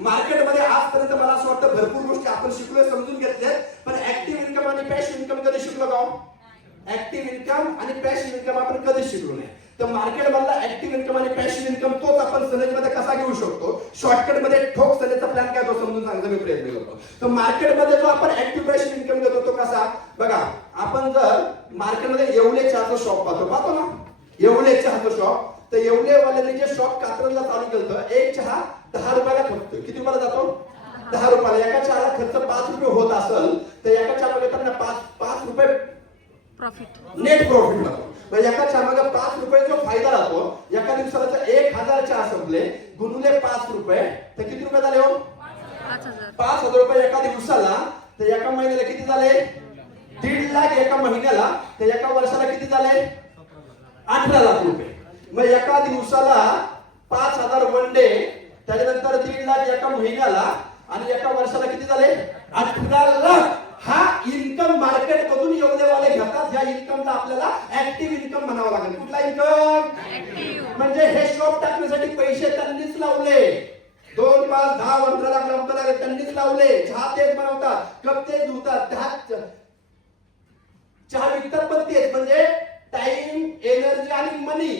मार्केटमध्ये आजपर्यंत मला असं वाटतं भरपूर गोष्टी आपण शिकलोय, समजून घेतल्यात, पण ऍक्टिव्ह इन्कम आणि पॅसिव्ह इन्कम कधी शिकलो का? ऍक्टिव्ह इन्कम आणि पॅसिव्ह इन्कम आपण कधीच शिकलो नाही. तर मार्केटमधला ऍक्टिव्ह इन्कम आणि पॅसिव्ह इन्कम तोच आपण सनेजमध्ये कसा घेऊ शकतो, शॉर्टकट मध्ये ठोक सनेचा प्लॅन काय तो समजून सांगण्याचा मी प्रयत्न करतो. तर मार्केटमध्ये जो आपण ऍक्टिव्ह पॅसिव्ह इन्कम घेतो तो कसा बघा, आपण जर मार्केटमध्ये येवले चहाचं शॉप पाहतो ना, येवले चहाचं शॉप, तर येवलेवाल्याने जे शॉप कात्रजला चालू केलं, एक चहा 10 रुपयाला खपतो. किती रुपयाला जातो? 10 रुपयाला. एका चहाला खर्च 5 रुपये होत असेल तर एका चहामध्ये त्यांना 5 रुपये प्रॉफिट, नेट प्रॉफिट लागतो. म्हणजे एका चहामध्ये 5 रुपये जो फायदा राहतो, एका दिवसाला 1000 चहा संपले गुणुले 5 रुपये तर किती रुपये झाले हो? 5000 रुपये एका दिवसाला. तर एका महिन्याला किती झाले? 1.5 लाख एका महिन्याला. तर एका वर्षाला किती झाले? 18 लाख रुपये. मग एका दिवसाला 5000 वन डे, त्याच्यानंतर 1.5 लाख एका महिन्याला, आणि एका वर्षाला किती झाले? 18 लाख. हा इन्कम मार्केट मधून येवलेवाले घेतात. या इन्कमला आपल्याला ऍक्टिव्ह इन्कम म्हणावं लागेल. कुठला इन्कम? म्हणजे हे शॉप टाकण्यासाठी पैसे त्यांनीच लावले. 2, 5, 10, 15 लाख रुपये त्यांनीच लावले. चहा तेच बनवतात, कप तेच धुतात, चहा विकतात पण तेच. म्हणजे टाइम, एनर्जी आणि मनी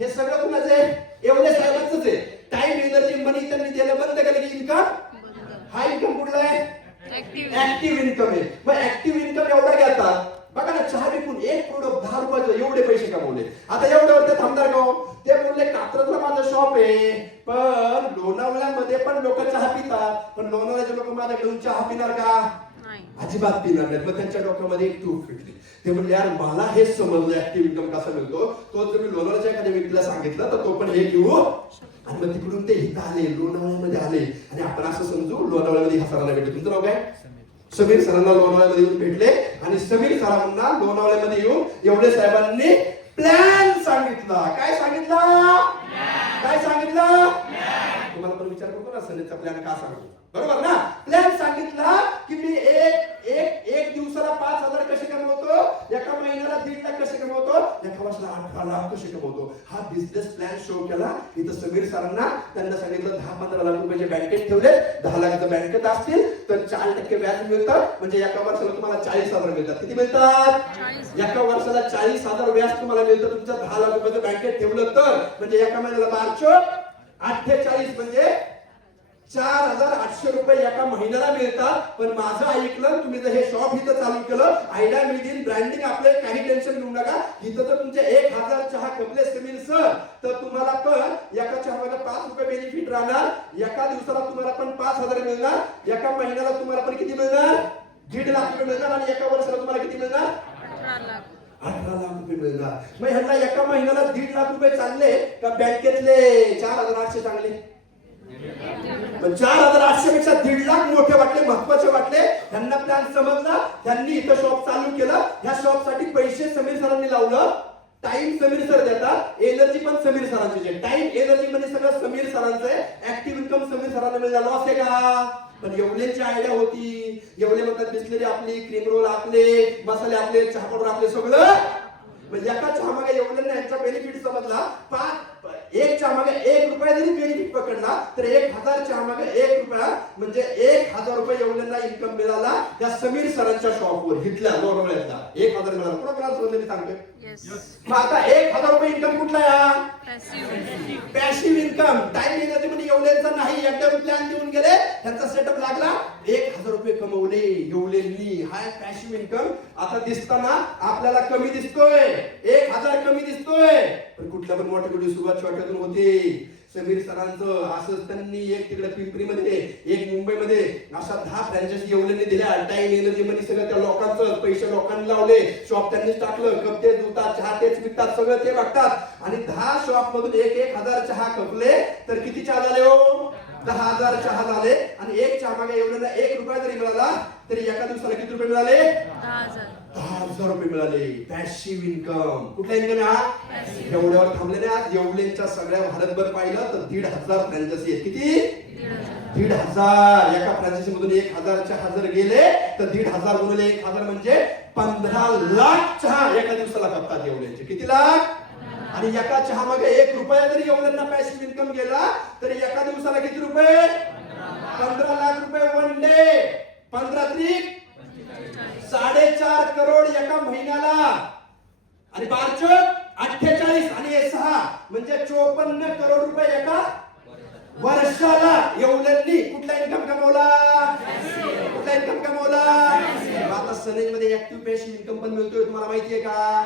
हे सगळं कुणाचं आहे? एवढे साहेबांचंच आहे. टाइम, एनर्जी, मनी त्यांनी दिलं बंद केलं की इन्कम, हा इन्कम कुठला आहे? ऍक्टिव्ह इन्कम आहे. मग ऍक्टिव्ह इन्कम एवढा घेतात बघा ना, चहा विकून एक प्रोडक्ट 10 रुपयाचं एवढे पैसे कमवले. आता एवढ्यावर ते थांबणार का? ते बोलले कात्रजला माझं शॉप आहे, पण लोणावळ्यामध्ये पण लोक चहा पितात, पण लोणावळ्याचे लोक माझ्याकडून चहा पिणार का? अजिबात पिणार नाहीत. मग त्यांच्या डोक्यामध्ये एक ट्यूब फिटली. ते म्हणले यार मला हेच समजलं ऍक्टिव्ह इन्कम कसा मिळतो. तो जर मी लोणावळ्याच्या एखाद्या व्यक्तीला सांगितलं तर तो पण हे घेऊ. आणि मग तिकडून ते इथं आले, लोणावळ्यामध्ये आले, आणि आपण असं समजू लोणावळ्यामध्ये ह्या सरांना भेटले. तुमचं नाव काय? समीर सरांना लोणावळ्यामध्ये येऊन भेटले, आणि समीर सरांना लोणावळ्यामध्ये येऊन एवढे साहेबांनी प्लॅन सांगितला. काय सांगितला? काय सांगितलं? तुम्हाला पण विचार करतो ना, सनेचा प्लॅन का सांगतो, बरोबर ना? प्लॅन सांगितला की मी एक दिवसाला 5000 कसे कमवतो, एका महिन्याला 1.5 लाख कसे कमवतो, एका वर्षाला 18 लाख कसे कमवतो. हा बिझनेस प्लॅन शो केला. इथं समीर सरांना त्यांना सांगितलं 10-15 लाख रुपये बँकेत ठेवले, 10 लाखाचं बँकेत असतील तर 4% व्याज मिळतं. म्हणजे एका वर्षाला तुम्हाला 40,000 मिळतात. किती मिळतात? एका वर्षाला 40,000 व्याज तुम्हाला मिळतं. तुमचं 10 लाख रुपयाचं बँकेत ठेवलं तर म्हणजे एका महिन्याला 1248 म्हणजे 4800 रुपये एका महिन्याला मिळतात. पण माझं ऐकलं, तुम्ही जर हे शॉप इथं चालू केलं, आयडिया मिळतील, ब्रँडिंग आपले, काही टेन्शन घेऊ नका. इथं जर तुमचे 1000 चहा खपले समीर सर, तर तुम्हाला पण एका चहामध्ये 5 रुपये बेनिफिट राहणार. एका दिवसाला तुम्हाला पण 5000 मिळणार. एका महिन्याला तुम्हाला पण किती मिळणार? 1.5 लाख रुपये मिळणार. आणि एका वर्षाला तुम्हाला किती मिळणार? 18 लाख रुपये मिळणार. मग ह्यांना एका महिन्याला 1.5 लाख रुपये चांगले का बँकेतले 4800 चांगले? 4800 पेक्षा 1.5 लाख मोठे वाटले, महत्वाचे वाटले. त्यांना प्लॅन समजला, त्यांनी इथं शॉप चालू केलं. ह्या शॉप साठी पैसे समीर सरांनी लावलं. टाइम समीर सर देतात, एनर्जी पण समीर सरांची. टाइम, एनर्जी म्हणजे सगळं समीर सरांचं आहे. ऍक्टिव्ह इन्कम समीर सरांना मिळाला. लॉस आहे का? पण येवलेची आयडिया होती. येवले म्हणतात बिस्लरी आपली, क्रीम रोल आपले, मसाले आपले, चहा पावडर आपले, सगळं. म्हणजे एका चहा मागे येवले यांचा बेनिफिट समजला. एक चहा मागे 1 रुपया जरी बेनिफिट पकडला तर 1000 चहा मागे 1 रुपया म्हणजे 1000 रुपये येवलेंना इन्कम मिळाला त्या समीर सरांच्या शॉपवर. हिटल्या लोणावळ्यातला 1000 मिळाला. कोणाला समजलं मी सांगतोय? मग आता 1000 रुपये इन्कम कुठला आहे? Passive income. टाइम एनर्जी म्हणजे येवलेंचा नाही. एकदम प्लॅन देऊन गेले, त्यांचा सेटअप लागला, 1000 रुपये कमवले येवलेंनी. हा पॅसिव्ह इन्कम. आता दिसताना आपल्याला कमी दिसतोय, 1000 कमी दिसतोय, पण कुठल्या पण मोठ्या मोठी सुरुवात छोट्यातून होते. समीर सरांचं असं त्यांनी एक तिकडे पिंपरीमध्ये, एक मुंबईमध्ये अशा 10 फ्रँचायझी येवलेंनी दिल्या. टाइम, एनर्जी, मनी सगळं त्या लोकांचं, पैसे लोकांनी लावले. शॉप त्यांनीच टाकलं, कप तेच धुतात, चहा तेच विकतात, सगळं ते वागतात. आणि 10 शॉप मधून 1000 चहा खपले तर किती चहा झाले हो? 10,000 चहा झाले. आणि एक चहा मागे येवलेंना 1 रुपया जरी मिळाला तरी एका दिवसाला किती रुपये मिळाले? 10,000 रुपये मिळाले. Passive income. कुठला इन्कम हा? एवढ्यावर थांबले नाही. आज येवलेंच्या सगळ्या भारतभर पाहिलं तर 1,500 फ्रँचायझी आहेत. किती? 1,500. एका फ्रँचायझी मधून 1000 चहा जर गेले तर 1,500 गुणिले 1000 म्हणजे 15 लाख चहा एका दिवसाला खपतात येवलेंचे. किती लाख? आणि एका चहा मागे 1 रुपया जरी येवलेंना पॅसिव्ह इन्कम गेला तरी एका दिवसाला किती रुपये? येवल्यांनी कुठला इन्कम कमवला? कुठला इन्कम कमवला? आता सनेजमध्ये ऍक्टिव्ह पॅसिव्ह इन्कम पण मिळतोय, तुम्हाला माहितीये का?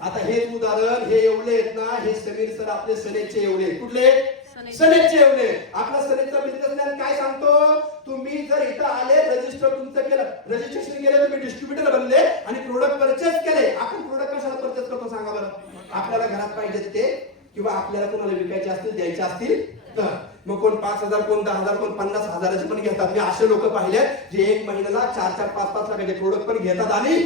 आता हेच उदाहरण, हे येवले आहेत ना, हे समीर सर आपले सनेजचे येवले. कुठले? सनेजचे येवले. आपला सनेजचा बिझनेस प्लॅन काय सांगतो? तुम्ही जर इथं आले, रजिस्टर तुमचं केलं, रजिस्ट्रेशन केलं, तुम्ही डिस्ट्रीब्युटर बनले आणि प्रोडक्ट परचेस केले. आपण प्रोडक्ट कशाला परचेस करतो सांगा बरं? आपल्याला घरात पाहिजे ते, किंवा आपल्याला कोणाला विकायचे असतील, द्यायचे असतील तर. मग कोण 5,000, कोण 10,000, कोण 50,000चे पण घेतात. मी असे लोक पाहिले जे एक महिन्याला 4-4, 5-5 लाखाचे प्रोडक्ट पण घेतात आणि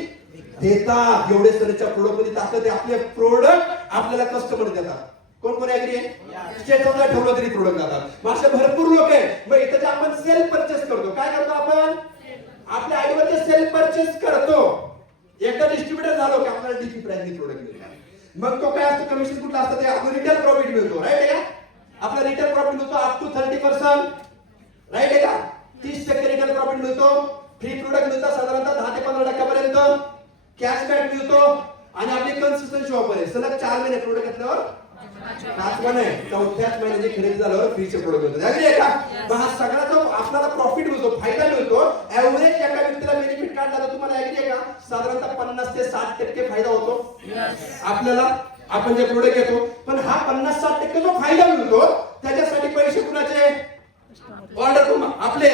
देतात. एवढे सनेजच्या प्रोडक्ट मध्ये ताकद आहे. आपले प्रोडक्ट आपल्याला कस्टमर देतात. कोण कोण ऍग्री आहे? स्टेटसला ठेवलं तरी प्रोडक्ट जातात. असे भरपूर लोक आहेत. मग इथे आपण सेल्फ परचेस करतो. काय करतो आपण? आपल्या आईवरचे सेल्फ परचेस करतो. एकदा डिस्ट्रीब्युटर झालो की आपल्याला डीपी प्राइसने प्रोडक्ट मिळतात. मग तो काय असतो? कमिशन कुठला असतं? ते आपण रिटेल प्रॉफिट मिळतो. राईट आहे का? आपला रिटेल प्रॉफिट मिळतो अप टू 30%. राईट आहे का? 30% रिटेल प्रॉफिट मिळतो. फ्री प्रोडक्ट मिळतात साधारणतः 10 ते 15% पर्यंत. कॅशबॅक मिळतो आणि आपली कन्सिस्टन्सी ऑफर आहे. सलग 4 महिने प्रोडक्ट घेतल्यावर 5 महिने, 4थ्याच महिन्याची खरेदी झाल्यावर फ्रीचे प्रोडक्ट मिळतात. अगदी आहे का? मग हा सगळा जो आपल्याला प्रॉफिट मिळतो, फायदा मिळतो, एव्हरेज एका व्यक्तीला बेनिफिट काढला तर तुम्हाला अगदी आहे का? साधारणतः 50 ते 60% फायदा होतो आपल्याला, आपण जे प्रोडक्ट घेतो. पण हा 50-60% जो फायदा मिळतो त्याच्यासाठी पैसे कुणाचे? ऑर्डर कोण? आपले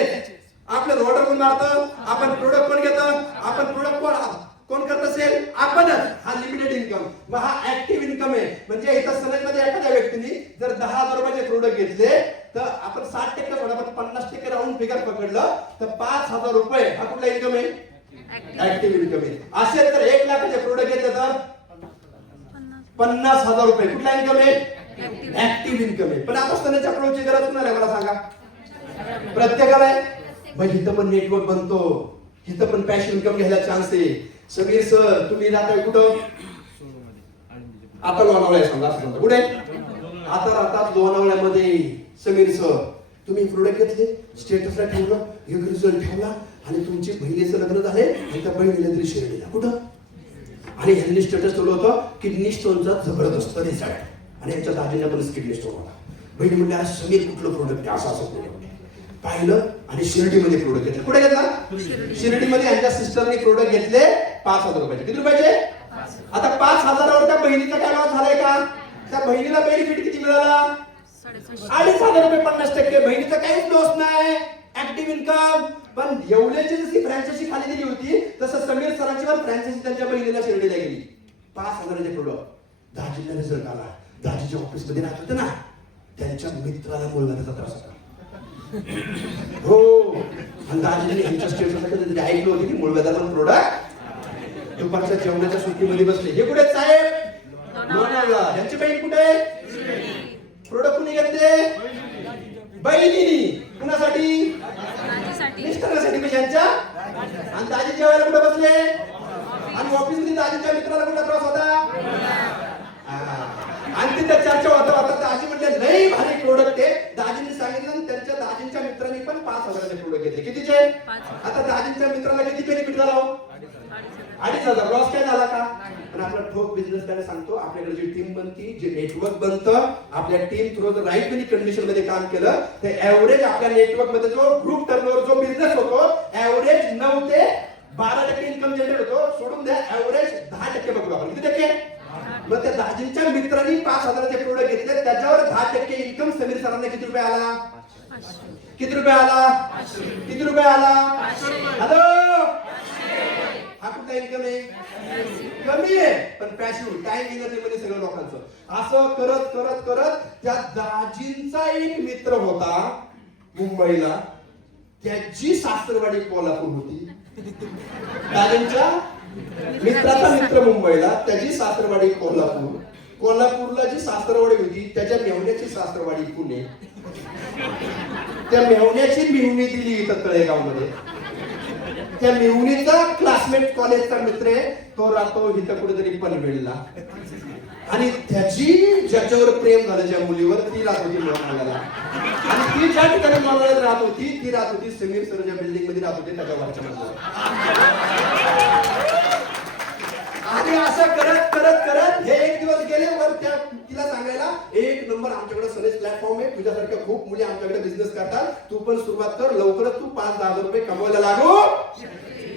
ऑर्डर कोण मारतं? आपण प्रोडक्ट कोण घेतं? आपण प्रोडक्ट कोण करत असेल? आपणच. हा लिमिटेड इन्कम. मग हा ऍक्टिव्ह इन्कम आहे. म्हणजे इथं सलगमध्ये एखाद्या व्यक्तीने जर 10,000 रुपयाचे प्रोडक्ट घेतले तर आपण 60% म्हणा, पण 50% राऊंड फिगर पकडलं तर 5,000 रुपये हा कुठला इन्कम आहे? ऍक्टिव्ह इन्कम आहे. असे जर 1 लाखाचे प्रोडक्ट घेतले तर 50,000 रुपये कुठला इन्कम आहे? ऍक्टिव्ह इन्कम आहे. पण आता सनेजच्या प्रोडक्टची गरज कुणाला आहे मला सांगा? प्रत्येकाला आहे. मग इथं पण नेटवर्क बनतो, इथं पण पॅसिव्ह इन्कम घ्यायला चान्स आहे. समीर सर तुम्ही राहताय कुठं? आता लोणावळा आहे समजा, असं कुठे? आता राहतात लोणावळ्यामध्ये. समीर सर तुम्ही प्रोडक्ट घेतले, स्टेटसला ठेवलं, एक रिझल्ट ठेवला आणि तुमची बहिणीचं लग्न झाले आणि त्या बहिणीला तरी शेअर दिला. कुठं? आणि ह्यांनी स्टेटस ठेवलं होतं किडनी स्टोनचा जबरदस्त रिझल्ट आणि यांच्या दाजीला पण किडनी स्टोन होता. बहिणी म्हणले आज समीर कुठलं प्रोडक्ट आहे? असं प्रोडक्ट पाहिलं आणि शिर्डीमध्ये प्रोडक्ट घेतले. कुठे घेतला? शिर्डीमध्ये यांच्या सिस्टरने प्रोडक्ट घेतले 5,000 रुपयाचे. किती रुपयाचे? आता 5,000वर त्या बहिणीचा काय लॉस झालाय का? त्या बहिणीला बेनिफिट किती मिळाला? 2,500 रुपये. 50%. बहिणीचा काहीच लॉस नाही. Active income. पण येवल्याची जशी फ्रँचायझी खाली दिली होती तसं समीर सरांची पण फ्रँचायझी त्यांच्या बहिणीला शिर्डीला गेली. 5,000चे प्रोडक्ट. दाजीला रिझल्ट आला. दाजीच्या ऑफिस मध्ये राहत होते ना, त्यांच्या मित्राला मुलगा त्याचा त्रास होता. हो. आणि दाजीने यांच्या स्टेटसला ऐकलं होतं की मुलगा पण प्रोडक्ट. दुपारच्या जेवणाच्या सुट्टीमध्ये बसले. हे कुठे साहेब? लोणावळा. यांची बहीण कुठे? प्रोडक्ट कुणी घेतले? बहिणीनी. कुणासाठी? मिस्टरांसाठी. म्हणजे यांच्या. आणि दाजी जेवायला कुठे बसले? आणि ऑफिस मध्ये दाजीच्या मित्राला कुठला त्रास होता? आणि तिथे चर्चा होता दाजी म्हटले लई भारी प्रोडक्ट आहे. दाजींनी सांगितलं त्यांच्या दाजींच्या मित्रांनी पण 5,000चे प्रोडक्ट घेतले. कितीचे? आता दाजींच्या मित्राला किती बेनिफिट झाला? 2,500. लॉस काय झाला का? पण आपला ठोक बिझनेस त्याला सांगतो आपल्याकडे जी टीम बनती, जे नेटवर्क बनतं, आपल्या टीम थ्रू जर राईट वेळी कंडिशन मध्ये काम केलं तर एव्हरेज आपल्या नेटवर्क मध्ये जो ग्रुप टर्नओव्हर जो बिझनेस होतो एव्हरेज 9 ते 12% इन्कम जनरेट होतो. सोडून द्या एव्हरेज 10% बघू आपण. किती टक्के? मग त्या दाजींच्या मित्रांनी 5,000चे प्रोडक्ट घेतले, त्याच्यावर 10% इन्कम समीर सरांना किती रुपये आला? किती रुपये आला? किती रुपये आला? हॅलो. हा कुठला इन्कम आहे? कमी आहे पण पॅसिव्ह. टाइम एनर्जी मध्ये सगळं लोकांचं. असं करत करत करत त्या दाजींचा एक मित्र होता मुंबईला, त्याची सासरवाडी कोल्हापूर होती. दाजींच्या मित्राचा मित्र मुंबईला, त्याची सासरवाडी कोल्हापूर. कोल्हापूरला जी सासरवाडी होती त्याच्या मेहुण्याची सासरवाडी पुणे. त्या मेहुण्याची मिहुनी दिली इथं तळेगाव मध्ये. त्या मेहुनीचा क्लासमेट कॉलेजचा मित्र आहे, तो राहतो इथं कुठेतरी पनवेलला. आणि त्याची ज्याच्यावर प्रेम झालं ज्या मुलीवर, ती राहत होती लोणावळ्याला. आणि ती ज्या ठिकाणी लोणावळ्यात राहत होती ती राहत होती समीर सरच्या बिल्डिंग मध्ये राहत होती त्याच्या वरच्या मजल्यावर. आणि आणि असं करत करत करत हे एक दिवस गेले वर त्या तिला सांगायला एक नंबर आमच्याकडे सनेज प्लॅटफॉर्म आहे, तुझ्यासारख्या खूप मुली आमच्याकडे बिझनेस करतात, तू पण सुरुवात कर, लवकरच तू 5,000 रुपये कमवायला लागू.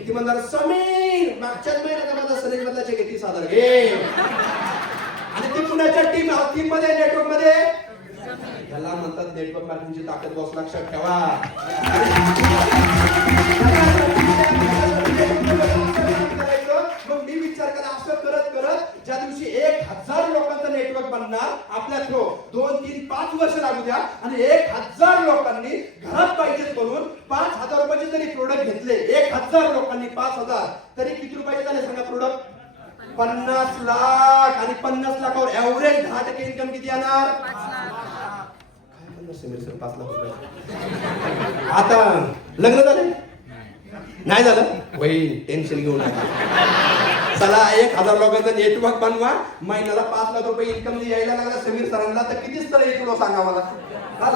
ती म्हणणार समीर मागच्याच महिन्यात माझा सनेज मधला चेक 30,000 घे. आणि ती पुण्याच्या टीम मध्ये नेटवर्क मध्ये त्याला म्हणतात नेटवर्क मार्केटिंगची ताकद बॉस, लक्षात ठेवा. मग मी विचार करा असं करत करत ज्या दिवशी 1,000 लोकांचं नेटवर्क बनणार आपल्या थ्रो 2, 3, 5 वर्ष लागू द्या आणि 1,000 लोकांनी घरात पाहिजे करून 5,000 रुपयाचे जरी प्रोडक्ट घेतले, 1,000 लोकांनी 5,000 तरी किती रुपयाचे झाले सांगा प्रोडक्ट? 50 लाख. आणि 50 लाखावर एव्हरेज 10% इन्कम किती येणार? 5 लाख रुपये. आता लग्न झालं नाही झालं वही टेन्शन घेऊन चला 1,000 लोकांचं नेटवर्क बनवा, महिन्याला 5 लाख रुपये इन्कम यायला लागला समीर सरांना, तर किती स्थळ येतो सांगा मला?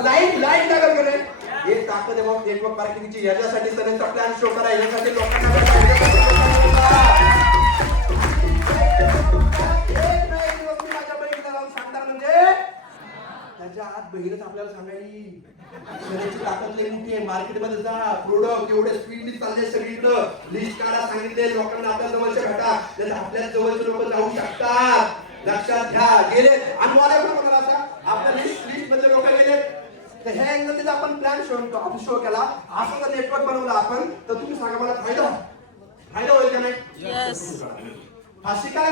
लाईन लागल करे. हे ताकद आहे मग नेटवर्क मार्केटिंगची. याच्यासाठी सगळ्यांचा प्लॅन शो करा, याच्यासाठी लोकांना त्याच्या आत बहीणच आपल्याला सांगायची सगळ्याची ताकद लई मोठी आहे. मार्केटमध्ये जा, प्रोडक्ट एवढे स्पीडने चालले सगळीकडं, लिस्ट काढा सांगितले लोकांना, आपल्या जवळच्या भेटा, तर आपल्या जवळचे लोक जाऊ शकतात. लक्षात घ्या. गेले अनुभव आला पण असा आपल्या लिस्ट मध्ये लोक गेले, तर ह्या अँगल आपण प्लॅन शो केला, असं जर नेटवर्क बनवलं आपण, तर तुम्ही सांगा मला फायदा होईल का नाही? फाशी काय